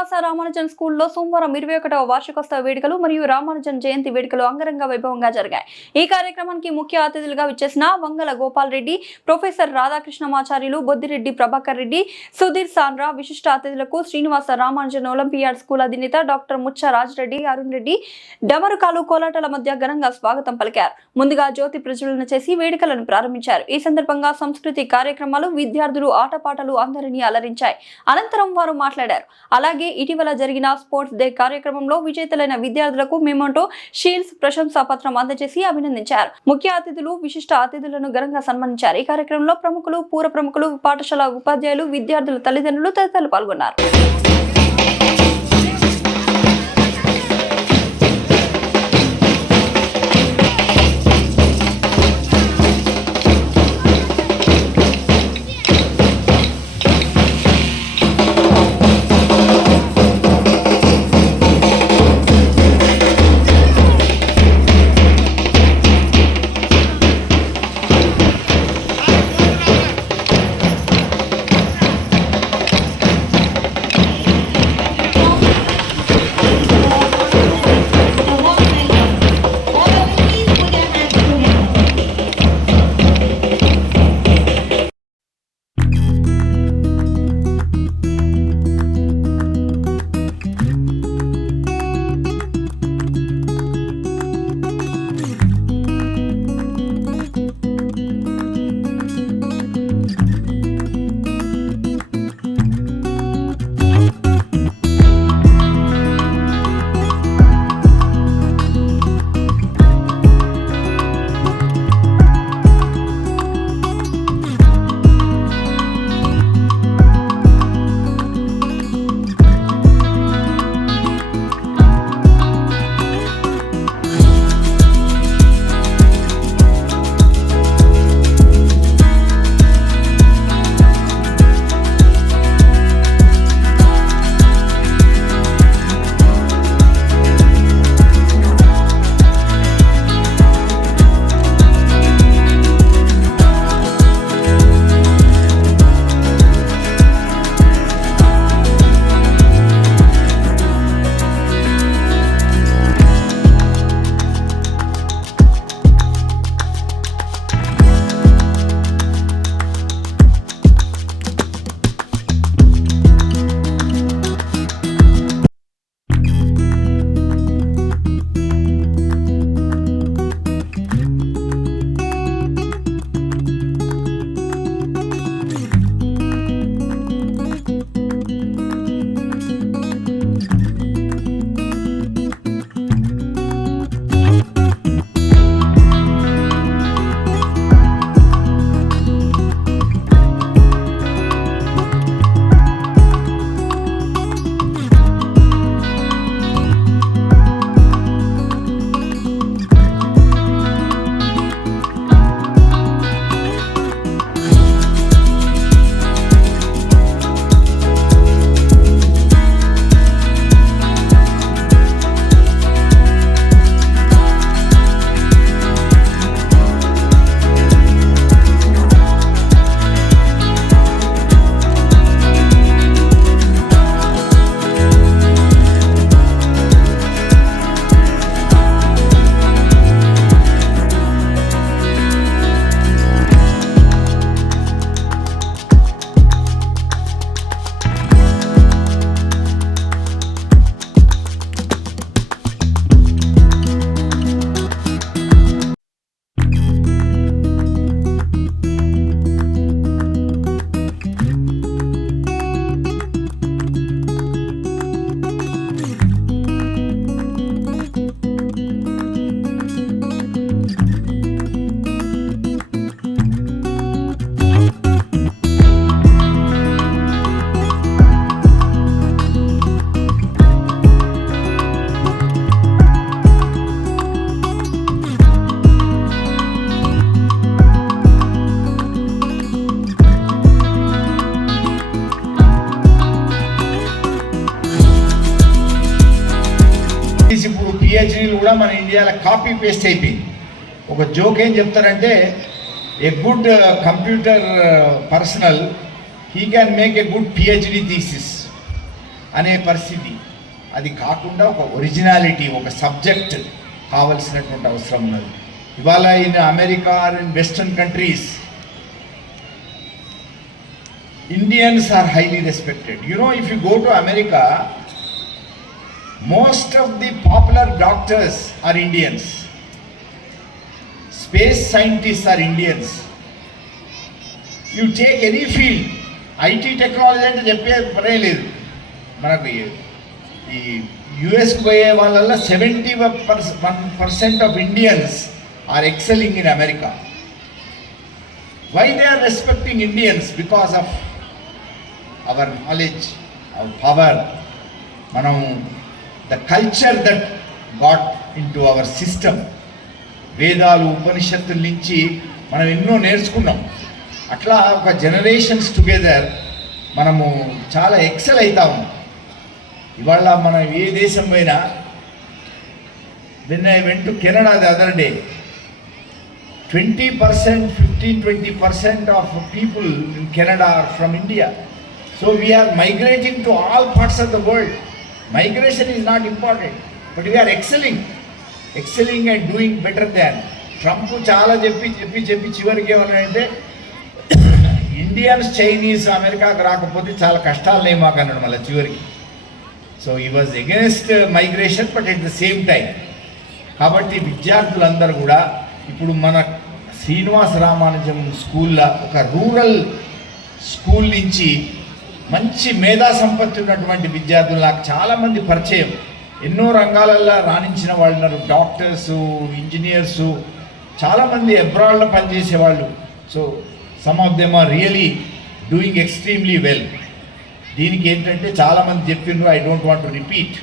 శ్రీనివాస రామానుజన్ స్కూల్లో సోమవారం 21వ వార్షికోత్సవ వేడుకలు మరియు రామానుజన్ జయంతి వేడుకలు అంగరంగ వైభవంగా జరిగాయి. ఈ కార్యక్రమానికి ముఖ్య అతిథులుగా విచ్చేసిన వంగల గోపాల్ రెడ్డి, ప్రొఫెసర్ రాధాకృష్ణమాచార్యులు, బొద్దిరెడ్డి ప్రభాకర్ రెడ్డి, సుధీర్ సాండ్రా, విశిష్ట అతిథులకు శ్రీనివాస రామానుజన్ ఒలింపియాడ్ స్కూల్ అధినేత డాక్టర్ ముచ్చ రాజరెడ్డి, అరుణ్ రెడ్డి, డమరుకాలు, కోలాటల మధ్య ఘనంగా స్వాగతం పలికారు. ముందుగా జ్యోతి ప్రజ్వలన చేసి వేడుకలను ప్రారంభించారు. ఈ సందర్భంగా సంస్కృతి కార్యక్రమాలు, విద్యార్థులు ఆటపాటలు అందరినీ అలరించాయి. అనంతరం వారు మాట్లాడారు. అలాగే ఇటీవల జరిగిన స్పోర్ట్స్ డే కార్యక్రమంలో విజేతలైన విద్యార్థులకు మెమోంటో, షీల్డ్స్, ప్రశంసా పత్రం అందజేసి అభినందించారు. ముఖ్య అతిథులు, విశిష్ట అతిథులను ఘనంగా సన్మానించారు. ఈ కార్యక్రమంలో ప్రముఖులు, పూర్వ ప్రముఖులు, పాఠశాల ఉపాధ్యాయులు, విద్యార్థుల తల్లిదండ్రులు తదితరులు పాల్గొన్నారు. ఇప్పుడు పిహెచ్డీలు కూడా మన ఇండియాలో కాపీ పేస్ట్ అయిపోయింది. ఒక జోక్ ఏం చెప్తారంటే, a good computer personal he can make a good PhD thesis. అనే పరిస్థితి. అది కాకుండా ఒక ఒరిజినాలిటీ, ఒక సబ్జెక్ట్ కావలసినటువంటి అవసరం ఉన్నది. ఇవాళ in America in western countries Indians are highly respected. You know, if you go to America, most of the popular doctors are Indians. Space scientists are Indians. You take any field, IT technology అంటే చెప్పే పనే లేదు. మనకు ఈ యుఎస్కి పోయే వాళ్ళల్లో 71% of Indians are excelling in America. Why they are respecting Indians? Because of our knowledge, our power, మనం the culture that got into our system. వేదాలు ఉపనిషత్తుల నుంచి మనం ఎన్నో నేర్చుకున్నాం. అట్లా ఒక జనరేషన్స్ టుగెదర్ మనము చాలా ఎక్సెల్ అవుతాము. ఇవాళ మనం ఏ దేశం పోయినా, when I went to Canada the other day, 20%, 15-20% of people in Canada are from India. So we are migrating to all parts of the world. Migration is not important, but we are excelling and doing better than. Trump చాలా చెప్పి చివరికి ఏమన్నాడంటే Indians Chinese అమెరికాకు రాకపోతే చాలా కష్టాలు మాకు అన్నాడు మళ్ళీ చివరికి. సో ఈ was against migration, but at the same time. కాబట్టి విద్యార్థులందరూ కూడా ఇప్పుడు మన శ్రీనివాస రామానుజం స్కూల్లో ఒక రూరల్ స్కూల్ నుంచి మంచి మేధా సంపత్తి ఉన్నటువంటి విద్యార్థులు నాకు చాలామంది పరిచయం. ఎన్నో రంగాలలో రాణించిన వాళ్ళు ఉన్నారు. డాక్టర్సు, ఇంజనీర్సు, చాలామంది అబ్రాడ్లో పనిచేసేవాళ్ళు. So some of them are really doing extremely well. దీనికి ఏంటంటే చాలామంది చెప్పిండ్రు, I don't want to repeat.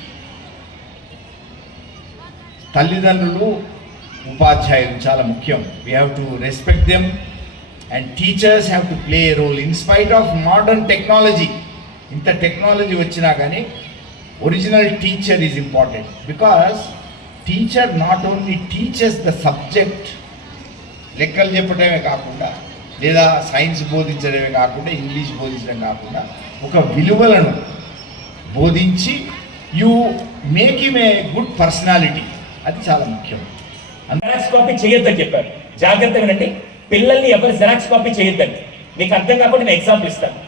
తల్లిదండ్రులు, ఉపాధ్యాయులు చాలా ముఖ్యం. We have to respect them and teachers have to play a role in spite of modern technology. ఇంత technology వచ్చినా కానీ original teacher is important, because teacher not only teachers the subject, లెక్కలు చెప్పడమే కాకుండా లేదా సైన్స్ బోధించడమే కాకుండా ఇంగ్లీష్ బోధించడం కాకుండా ఒక విలువలను బోధించి you make him a good personality. అది చాలా ముఖ్యం. జెరాక్స్ కాపీ చేయొద్దని చెప్పారు. జాగ్రత్తగా వినండి, పిల్లల్ని ఎవరు జెరాక్స్ కాపీ చేయొద్దండి. మీకు అర్థం కాకుండా నేను ఎగ్జాంపుల్ ఇస్తాను.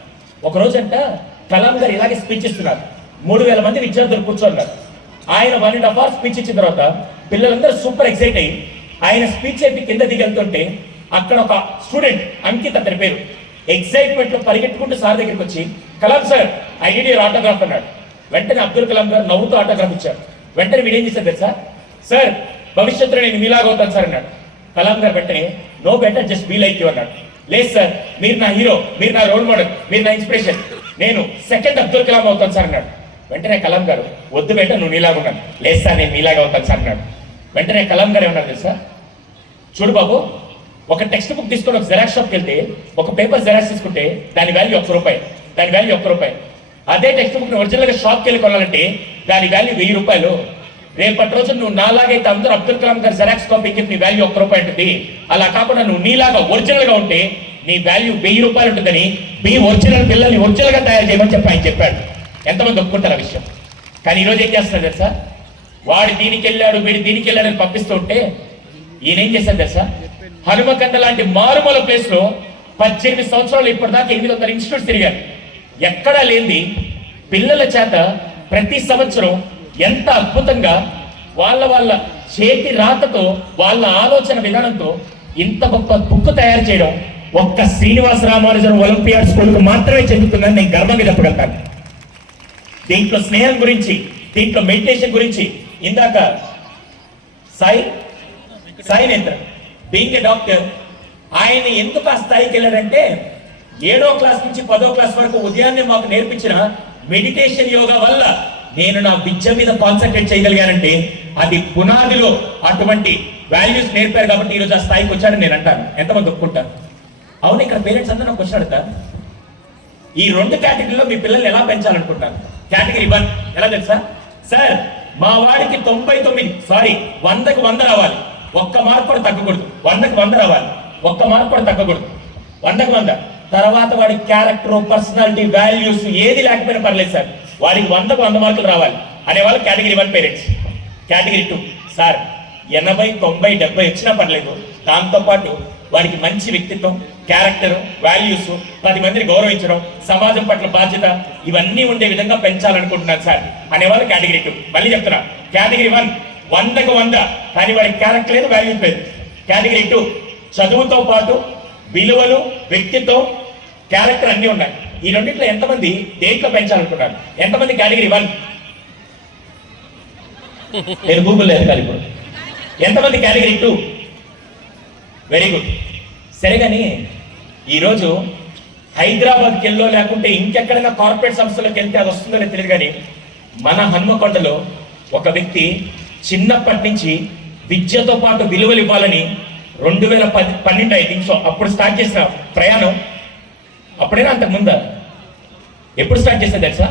ఒక రోజంట కలాం గారు ఇలాగే స్పీచ్ ఇస్తున్నారు. 3000 మంది విద్యార్థులు కూర్చోన్నారు. ఆయన 1.5 hours స్పీచ్ ఇచ్చిన తర్వాత పిల్లలందరూ సూపర్ ఎక్సైట్ అయ్యి ఆయన స్పీచ్ అయితే కింద దిగెళ్తుంటే అక్కడ ఒక స్టూడెంట్ అంకిత్ అతని పేరు ఎక్సైట్మెంట్ లో పరిగెట్టుకుంటూ సార్ దగ్గరికి వచ్చి, Kalam sir I need your autograph అన్నాడు. వెంటనే అబ్దుల్ కలాం గారు నవ్వుతూ ఆటోగ్రాఫ్ ఇచ్చారు. వెంటనే వీడేం చేశారు తెలుసా, సార్ భవిష్యత్తులో నేను మీలాగా అవుతాను సార్ అన్నాడు. కలాం గారు వెంటనే no better just be like you అన్నాడు. లేదు సార్, మీరు నా హీరో, మీరు నా రోల్ మోడల్, మీరు నా ఇన్స్పిరేషన్, నేను సెకండ్ అబ్దుల్ కలాం అవుతాను సార్ అన్నాడు. వెంటనే కలాం గారు వద్దు బెటర్ నువ్వు నీలాగా ఉన్నాను. లేదు సార్ నేను మీలాగా అవుతాను సార్ అన్నాడు. వెంటనే కలాం గారు ఏమన్నారు తెలుసా, చూడు బాబు, ఒక టెక్స్ట్ బుక్ తీసుకొని ఒక జెరాక్స్ షాప్కి వెళ్తే ఒక పేపర్ జెరాక్స్ తీసుకుంటే దాని వాల్యూ ₹1, దాని వాల్యూ ₹1. అదే టెక్స్ట్ బుక్ ఒరిజినల్గా షాప్కి వెళ్ళి కొనాలంటే దాని వాల్యూ ₹1000. రేపటి రోజు నువ్వు నాలాగైతే అందరూ అబ్దుల్ కలాం గారు జెరాక్స్ కాపీకి నీ వాల్యూ ₹1 ఉంటుంది. అలా కాకుండా నువ్వు నీలాగా ఒరిజినల్ గా ఉంటే నీ వాల్యూ ₹1000 ఉంటుందని మీ ఒరిజినల్ పిల్లల్ని ఒరిజినల్ గా తయారు చేయమని చెప్పి ఆయన చెప్పాడు. ఎంతమంది ఒప్పుకుంటారు ఆ విషయం? కానీ ఈరోజు ఏం చేస్తున్నారు తెలుసా, వాడు దీనికి వెళ్ళాడు వీడు దీనికి వెళ్ళాడు అని పంపిస్తూ ఉంటే ఈయన ఏం చేశారు తెలుసా, హనుమకొండ లాంటి మారుమూల ప్లేస్ లో 18 సంవత్సరాలు ఇప్పటిదాకా 800 ఇన్స్టిట్యూట్స్ తిరిగారు. ఎక్కడా లేని పిల్లల చేత ప్రతి సంవత్సరం ఎంత అద్భుతంగా వాళ్ళ చేతి రాతతో వాళ్ళ ఆలోచన విధానంతో ఇంత గొప్ప బుక్ తయారు చేయడం ఒక్క శ్రీనివాస రామానుజన్ ఒలింపియాడ్ స్కూల్ కు మాత్రమే చెందుతుందని నేను గర్వంగా చెప్పగలుగుతాను. దీంట్లో స్నేహం గురించి, దీంట్లో మెడిటేషన్ గురించి ఇందాక సాయి నేత్ర బీయింగ్ ఏ డాక్టర్, ఆయన ఎందుకు ఆ స్థాయికి వెళ్ళాడంటే 7వ క్లాస్ నుంచి 10వ క్లాస్ వరకు ఉదయాన్నే మాకు నేర్పించిన మెడిటేషన్ యోగా వల్ల నేను నా విద్య మీద కాన్సన్ట్రేట్ చేయగలిగానంటే అది పునాదిలో అటువంటి వాల్యూస్ నేర్పారు కాబట్టి ఈరోజు ఆ స్థాయికి వచ్చాడని నేను అంటాను. ఎంతమంది ఒప్పుకుంటారు? అవును, ఇక్కడ పేరెంట్స్ అందరూ నాకు క్వశ్చన్ అడుగుతారు, ఈ 2 కేటగిరీలో మీ పిల్లల్ని ఎలా పెంచాలనుకుంటారు? కేటగిరీ 1 ఎలా తెలుసా, సార్ మా వాడికి 100కి 100 రావాలి, ఒక్క మార్క్ కూడా తగ్గకూడదు. 100కి 100 రావాలి, ఒక్క మార్క్ కూడా తగ్గకూడదు. 100కి 100 తర్వాత వాడి క్యారెక్టర్, పర్సనాలిటీ, వాల్యూస్ ఏది లేకపోయినా పర్లేదు సార్, వాడికి 100 మార్కులు రావాలి అనేవాళ్ళు కేటగిరీ 1 పేరెంట్స్. కేటగిరీ 2 సార్ 80, 90, 70 వచ్చినా పర్లేదు, దాంతోపాటు వాడికి మంచి వ్యక్తిత్వం, క్యారెక్టర్, వాల్యూస్, 10 మందిని గౌరవించడం, సమాజం పట్ల బాధ్యత ఇవన్నీ ఉండే విధంగా పెంచాలనుకుంటున్నాను సార్ అనేవాళ్ళు కేటగిరీ 2. మళ్ళీ చెప్తున్నా, కేటగిరీ 1 100కు 100 కానీ వాడికి క్యారెక్టర్ లేదు, వాల్యూస్ లేదు. కేటగిరీ 2 చదువుతో పాటు విలువలు, వ్యక్తిత్వం, క్యారెక్టర్ అన్నీ ఉన్నాయి. ఈ రెండింటిలో ఎంతమంది దేంట్లో పెంచాలనుకుంటున్నారు? ఎంతమంది కేటగిరీ 1? నేను గూగుల్లో ఎదగాలి ఇప్పుడు. ఎంతమంది కేటగిరీ 2? Very good. సరే కానీ ఈరోజు హైదరాబాద్కి వెళ్ళో లేకుంటే ఇంకెక్కడైనా కార్పొరేట్ సంస్థలకు వెళ్తే అది వస్తుందో లేదో తెలియదు, కానీ మన హన్మకొండలో ఒక వ్యక్తి చిన్నప్పటి నుంచి విద్యతో పాటు విలువలు ఇవ్వాలని 2012 ఐ థింక్ సో అప్పుడు స్టార్ట్ చేసిన ప్రయాణం. అప్పుడైనా అంతకుముందా ఎప్పుడు స్టార్ట్ చేసేది తెలుసా?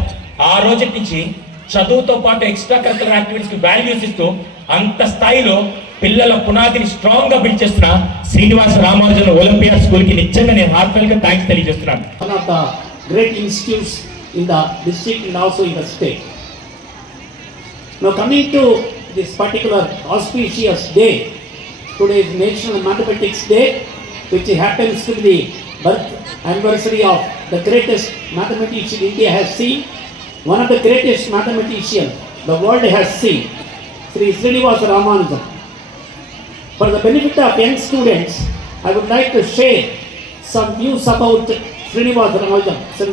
ఆ రోజు నుంచి చదువుతో పాటు ఎక్స్ట్రా కరికులర్ యాక్టివిటీస్కి వాల్యూస్ ఇస్తూ అంత స్థాయిలో పిల్లల పునాదిని స్ట్రాంగ్ గా బిల్డ్ చేస్తున్న శ్రీనివాస రామానుజన్ ఒలింపియడ్ స్కూల్ కి నిజంగా నేను హార్ట్ఫుల్ గా థ్యాంక్స్ తెలియజేస్తున్నాను. One of the great institutes in the district and also in the state. Now coming to this particular auspicious day, today is National Mathematics Day, which happens to be the birth anniversary of the greatest mathematician India has seen, one of the greatest mathematicians the world has seen, Sri Srinivasa Ramanujan. For the benefit of young students, I would like to share some views about Srinivasa Ramanujan, some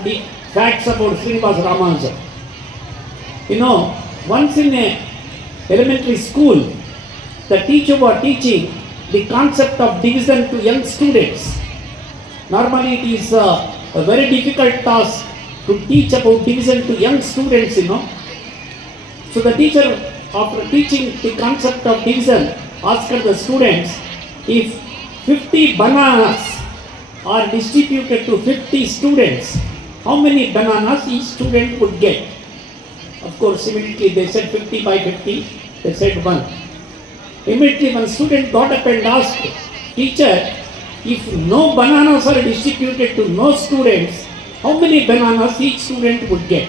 facts about Srinivasa Ramanujan. You know, once in a elementary school, the teacher was teaching the concept of division to young students. Normally it is a very difficult task to teach about division to young students, you know. So the teacher, after teaching the concept of division, asked the students, if 50 bananas are distributed to 50 students, how many bananas each student would get? Of course, immediately they said 50 by 50, they said 1. Immediately one student got up and asked, teacher, if no bananas are distributed to no students, how many bananas each student would get?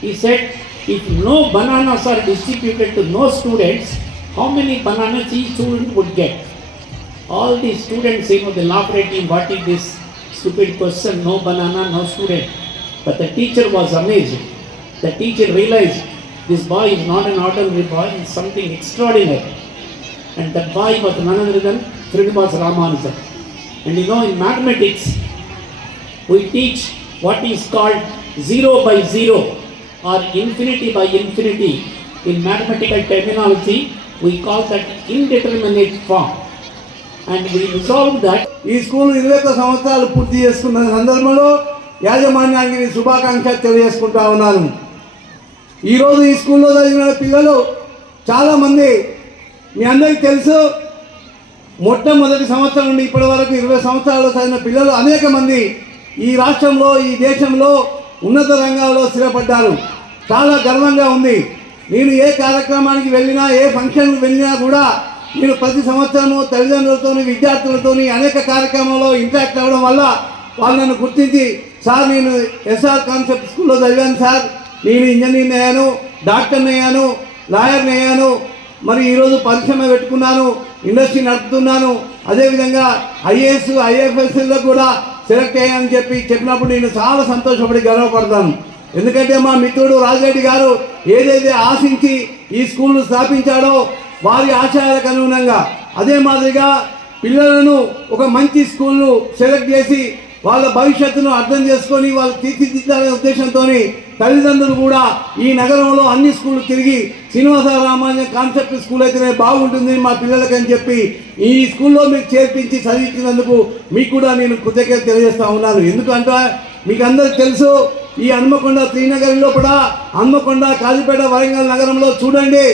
He said, if no bananas are distributed to no students, how many bananas each student would get? All the students, you know, they laughed at him, what is this stupid question, no banana, no student. But the teacher was amazed. The teacher realized this boy is not an ordinary boy, he is something extraordinary. And that boy was none other than Srinivasa Ramanujan. And you know, in mathematics, we teach what is called 0 by 0 or infinity by infinity. In mathematical terminology, we call that indeterminate form. And we resolve that. ఈ school 21 సంవత్సరాలు పూర్తి చేసుకున్న సందర్భంలో యాజమాన్యానికి శుభాకాంక్షలు తెలియజేసుకుంటా ఉన్నాను. ఈరోజు ఈ స్కూల్లో చదివిన పిల్లలు చాలామంది మీ అందరికీ తెలుసు, మొట్టమొదటి సంవత్సరం నుండి ఇప్పటి వరకు 20 సంవత్సరాలు చదివిన పిల్లలు అనేక మంది ఈ రాష్ట్రంలో, ఈ దేశంలో ఉన్నత రంగాల్లో స్థిరపడ్డారు. చాలా గర్వంగా ఉంది. నేను ఏ కార్యక్రమానికి వెళ్ళినా, ఏ ఫంక్షన్కి వెళ్ళినా కూడా నేను ప్రతి సంవత్సరము తల్లిదండ్రులతో, విద్యార్థులతో అనేక కార్యక్రమాల్లో ఇంటరాక్ట్ అవ్వడం వల్ల వాళ్ళు నన్ను గుర్తించి, సార్ నేను ఎస్ఆర్ కాన్సెప్ట్ స్కూల్లో చదివాను సార్, నేను ఇంజనీర్ని అయ్యాను, డాక్టర్ని అయ్యాను, లాయర్ని అయ్యాను, మరి ఈరోజు పరిశ్రమ పెట్టుకున్నాను, ఇండస్ట్రీ నడుపుతున్నాను, అదేవిధంగా ఐఏఎస్, ఐఎఫ్ఎస్లో కూడా సెలెక్ట్ అయ్యానని చెప్పినప్పుడు నేను చాలా సంతోషపడి గర్వపడతాను. ఎందుకంటే మా మిత్రుడు రాజిరెడ్డి గారు ఏదైతే ఆశించి ఈ స్కూల్ను స్థాపించాడో వారి ఆశయాలకు అనుగుణంగా అదే మాదిరిగా పిల్లలను ఒక మంచి స్కూల్ను సెలెక్ట్ చేసి వాళ్ళ భవిష్యత్తును అర్థం చేసుకొని వాళ్ళు తీర్చిదిద్దాలనే ఉద్దేశంతో తల్లిదండ్రులు కూడా ఈ నగరంలో అన్ని స్కూళ్ళు తిరిగి శ్రీనివాస రామానుజన్ కాన్సెప్ట్ స్కూల్ అయితేనే బాగుంటుంది మా పిల్లలకని చెప్పి ఈ స్కూల్లో మీరు చేర్పించి చదివించినందుకు మీకు కూడా నేను కృతజ్ఞత తెలియజేస్తూ ఉన్నాను. ఎందుకంటే మీకు అందరికీ తెలుసు, ఈ హన్మకొండ శ్రీనగర్ లోపల, హన్మకొండ, కాజీపేట, వరంగల్ నగరంలో చూడండి.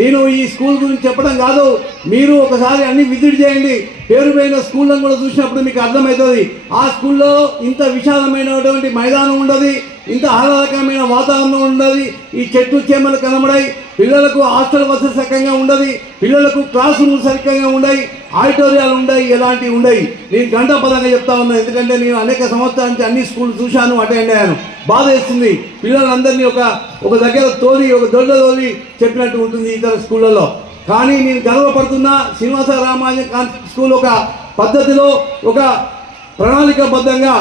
నేను ఈ స్కూల్ గురించి చెప్పడం కాదు, మీరు ఒకసారి అన్ని విజిట్ చేయండి. పేరుపోయిన స్కూళ్ళను కూడా చూసినప్పుడు మీకు అర్థమవుతుంది. ఆ స్కూల్లో ఇంత విశాలమైనటువంటి మైదానం ఉండదు, ఇంత ఆహ్లాదకరమైన వాతావరణం ఉండదు, ఈ చెట్లు చేమలు కనబడాయి, పిల్లలకు హాస్టల్ వసతి సరిగ్గా ఉండదు, పిల్లలకు క్లాస్ రూమ్స్ సరిగ్గా ఉండయి, ఆడిటోరియాలు ఉండయి, ఎలాంటివి ఉండయి. నేను గంటాపదంగా చెప్తా ఉన్నాను, ఎందుకంటే నేను అనేక సంవత్సరాల నుంచి అన్ని స్కూల్ చూశాను, అటెండ్ అయ్యాను. బాధ వేస్తుంది, పిల్లలందరినీ ఒక దగ్గర తోలి, ఒక దొడ్డ తోలి చెప్పినట్టు ఉంటుంది ఇతర స్కూళ్ళలో. కానీ నేను గర్వపడుతున్నా, శ్రీనివాస రామానుజన్ కాన్వెంట్ స్కూల్ ఒక పద్ధతిలో, ఒక ప్రణాళికాబద్ధంగా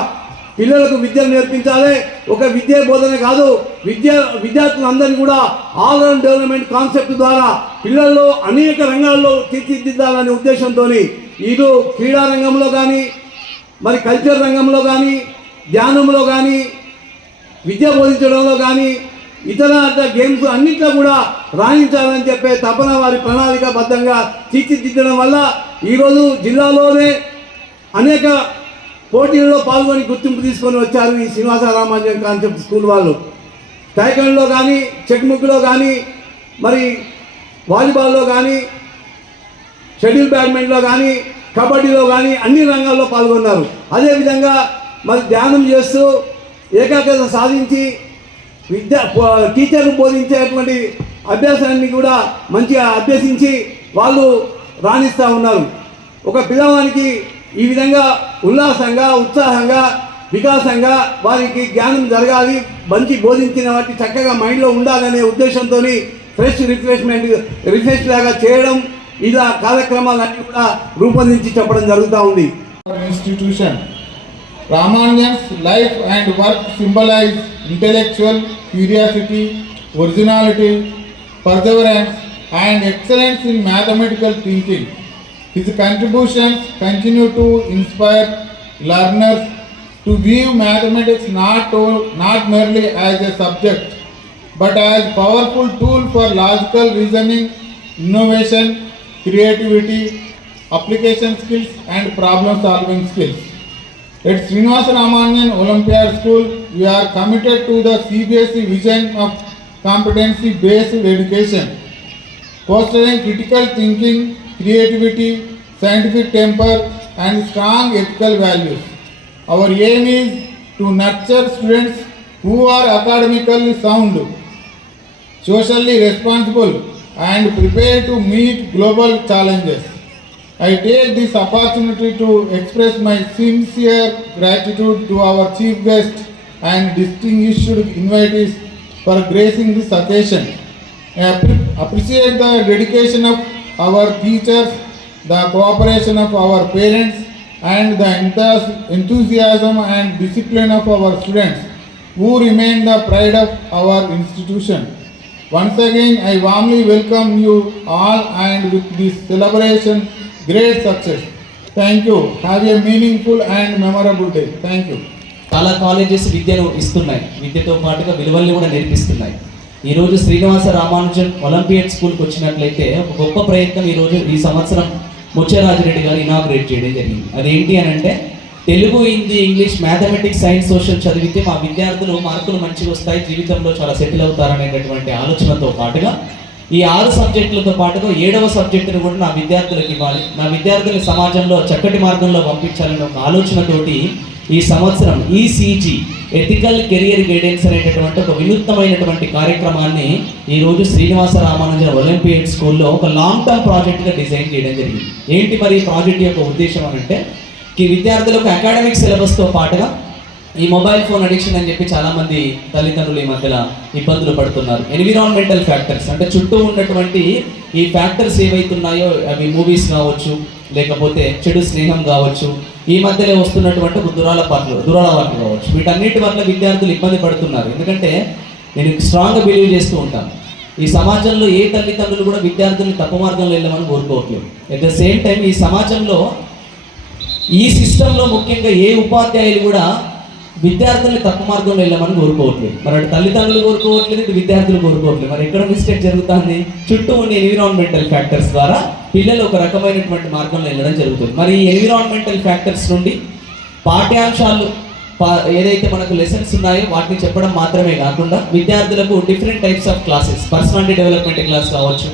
పిల్లలకు విద్యను నేర్పించాలి. ఒక విద్యా బోధన కాదు, విద్యార్థులందరినీ కూడా ఆల్రౌండ్ డెవలప్మెంట్ కాన్సెప్ట్ ద్వారా పిల్లల్లో అనేక రంగాల్లో తీర్చిదిద్దాలనే ఉద్దేశంతో ఇటు క్రీడా రంగంలో కానీ, మరి కల్చర్ రంగంలో కానీ, ధ్యానంలో కానీ, విద్య బోధించడంలో కానీ, ఇతర గేమ్స్ అన్నింటిలో కూడా రాణించాలని చెప్పే తపన వారి ప్రణాళికాబద్ధంగా తీర్చిదిద్దడం వల్ల ఈరోజు జిల్లాలోనే అనేక పోటీల్లో పాల్గొని గుర్తింపు తీసుకొని వచ్చారు ఈ శ్రీనివాస రామానుజన్ కాన్సెప్ట్ స్కూల్ వాళ్ళు. టైకండ్లో కానీ, చెక్ముక్లో కానీ, మరి వాలీబాల్లో కానీ, షటిల్ బ్యాడ్మింటన్లో కానీ, కబడ్డీలో కానీ అన్ని రంగాల్లో పాల్గొన్నారు. అదేవిధంగా మరి ధ్యానం చేస్తూ ఏకాగ్రత సాధించి టీచర్లు బోధించేటువంటి అభ్యాసాన్ని కూడా మంచిగా అభ్యసించి వాళ్ళు రాణిస్తూ ఉన్నారు. ఒక పిల్లవానికి ఈ విధంగా ఉల్లాసంగా, ఉత్సాహంగా, వికాసంగా వారికి జ్ఞానం జరగాలి, మంచి బోధించిన వాటి చక్కగా మైండ్లో ఉండాలనే ఉద్దేశంతో రిఫ్రెష్ లాగా చేయడం, ఇలా కార్యక్రమాలన్నీ కూడా రూపొందించి చెప్పడం జరుగుతూ ఉంది. Institution. Ramanyan's life and work symbolize intellectual curiosity, originality, perseverance, and excellence in mathematical thinking. His contributions continue to inspire learners to view mathematics not merely as a subject, but as a powerful tool for logical reasoning, innovation, creativity, application skills, and problem-solving skills. At Srinivasa Ramanujan Olympiad School, we are committed to the CBSE vision of competency-based education, fostering critical thinking, creativity, scientific temper, and strong ethical values. Our aim is to nurture students who are academically sound, socially responsible, and prepared to meet global challenges. I take this opportunity to express my sincere gratitude to our chief guest and distinguished invitees for gracing this occasion. I appreciate the dedication of our teachers, the cooperation of our parents, and the enthusiasm and discipline of our students, who remain the pride of our institution. Once again, I warmly welcome you all, and with this celebration, great success. Thank you. Have a meaningful and memorable day. Thank you. చాలా colleges విద్యను ఇస్తున్నాయి, విద్యతో పాటుగా విలువల్ని కూడా నేర్పిస్తున్నాయి. ఈరోజు Srinivasa Ramanujan olympiad స్కూల్కి వచ్చినట్లయితే ఒక గొప్ప ప్రయత్నం ఈ సంవత్సరం ముత్యరాజరెడ్డి గారు ఇనాగ్రేట్ చేయడం జరిగింది. అదేంటి అని అంటే, Telugu, Hindi, English, mathematics, science, social చదివితే మా విద్యార్థులు మార్కులు మంచిగా వస్తాయి, జీవితంలో చాలా సెటిల్ అవుతారనేటటువంటి ఆలోచనతో పాటుగా ఈ 6 సబ్జెక్టులతో పాటుగా 7వ సబ్జెక్టును కూడా నా విద్యార్థులకు ఇవ్వాలి, నా విద్యార్థుల్ని సమాజంలో చక్కటి మార్గంలో పంపించాలనే ఒక ఆలోచనతోటి ఈ సంవత్సరం ఈసీజీ ఎథికల్ కెరియర్ గైడెన్స్ అనేటటువంటి ఒక వినూత్నమైనటువంటి కార్యక్రమాన్ని ఈరోజు శ్రీనివాస రామానుజన్ ఒలింపియాడ్ స్కూల్లో ఒక లాంగ్ టర్మ్ ప్రాజెక్ట్గా డిజైన్ చేయడం జరిగింది. ఏంటి మరి ఈ ప్రాజెక్ట్ యొక్క ఉద్దేశం అని అంటే, ఈ విద్యార్థులకు అకాడమిక్ సిలబస్తో పాటుగా ఈ మొబైల్ ఫోన్ అడిక్షన్ అని చెప్పి చాలామంది తల్లిదండ్రులు ఈ మధ్యలో ఇబ్బందులు పడుతున్నారు. ఎన్విరాన్మెంటల్ ఫ్యాక్టర్స్ అంటే చుట్టూ ఉన్నటువంటి ఈ ఫ్యాక్టర్స్ ఏవైతున్నాయో అవి మూవీస్ కావచ్చు, లేకపోతే చెడు స్నేహం కావచ్చు, ఈ మధ్యలో వస్తున్నటువంటి దురలవాట్లు కావచ్చు, వీటన్నిటి వల్ల విద్యార్థులు ఇబ్బంది పడుతున్నారు. ఎందుకంటే నేను స్ట్రాంగ్గా బిలీవ్ చేస్తూ ఉంటాను, ఈ సమాజంలో ఏ తల్లిదండ్రులు కూడా విద్యార్థుల్ని తప్పు మార్గంలో వెళ్ళమని కోరుకోవట్లేదు. అట్ ద సేమ్ టైం ఈ సమాజంలో ఈ సిస్టంలో ముఖ్యంగా ఏ ఉపాధ్యాయులు కూడా విద్యార్థుల్ని తప్పు మార్గంలో వెళ్ళమని కోరుకోవట్లేదు. మరి అటు తల్లిదండ్రులు కోరుకోవట్లేదు, ఇటు విద్యార్థులు కోరుకోవట్లేదు. మరి ఎక్కడ మిస్టేక్ జరుగుతుంది? చుట్టూ ఉండే ఎన్విరాన్మెంటల్ ఫ్యాక్టర్స్ ద్వారా పిల్లలు ఒక రకమైనటువంటి మార్గంలో వెళ్ళడం జరుగుతుంది. మరి ఈ ఎన్విరాన్మెంటల్ ఫ్యాక్టర్స్ నుండి పాఠ్యాంశాలు ఏదైతే మనకు లెసన్స్ ఉన్నాయో వాటిని చెప్పడం మాత్రమే కాకుండా విద్యార్థులకు different types of classes, personality development class కావచ్చు,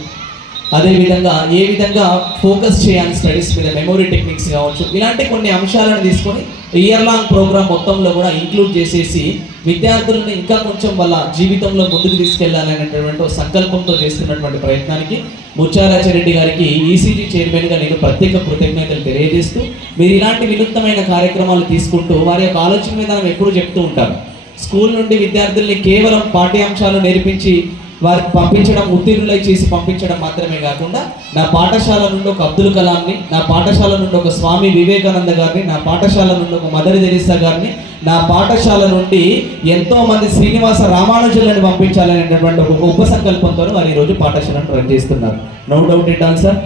అదేవిధంగా ఏ విధంగా ఫోకస్ చేయాలి స్టడీస్ మీద, మెమొరీ టెక్నిక్స్ కావచ్చు, ఇలాంటి కొన్ని అంశాలను తీసుకొని ఇయర్ లాంగ్ ప్రోగ్రామ్ మొత్తంలో కూడా ఇంక్లూడ్ చేసేసి విద్యార్థులను ఇంకా కొంచెం వాళ్ళ జీవితంలో ముందుకు తీసుకెళ్లాలనేటువంటి ఒక సంకల్పంతో చేస్తున్నటువంటి ప్రయత్నానికి ముత్యాలాచారెడ్డి గారికి ఈసీజీ చైర్మన్గా నేను ప్రత్యేక కృతజ్ఞతలు తెలియజేస్తూ, మీరు ఇలాంటి వినూత్నమైన కార్యక్రమాలు తీసుకుంటూ వారి యొక్క ఆలోచన విధానం ఎప్పుడూ చెప్తూ ఉంటారు. స్కూల్ నుండి విద్యార్థుల్ని కేవలం పాఠ్యాంశాలు నేర్పించి వారికి పంపించడం, ఉత్తీర్ణులై చేసి పంపించడం మాత్రమే కాకుండా నా పాఠశాల నుండి ఒక అబ్దుల్ కలాంని, నా పాఠశాల నుండి ఒక స్వామి వివేకానంద గారిని, నా పాఠశాల నుండి ఒక మదర్ తెరీసా గారిని, నా పాఠశాల నుండి ఎంతో మంది శ్రీనివాస రామానుజులను పంపించాలనేటటువంటి ఒక గొప్ప సంకల్పంతో వారు ఈరోజు పాఠశాలను రన్ చేస్తున్నారు. No doubt it all sir.